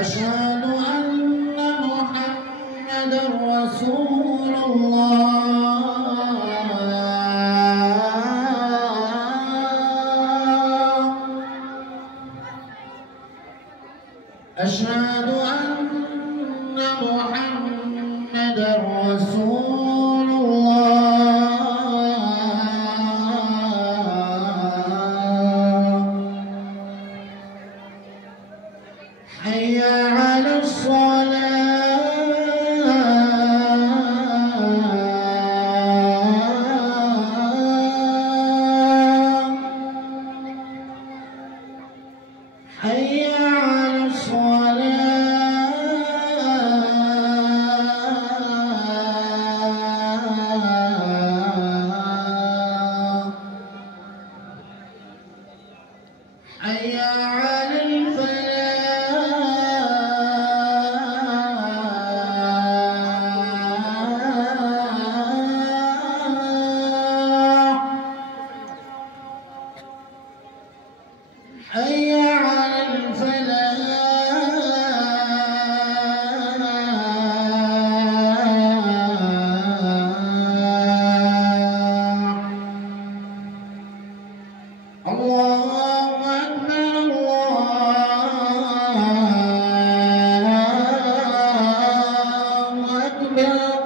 أشهد أن محمدا رسول الله. أشهد أن محمدا رسول الله. حي على الصلاة. حي على الصلاة. حي على الفلاح. حي على الفلاح. الله أكبر الله أكبر.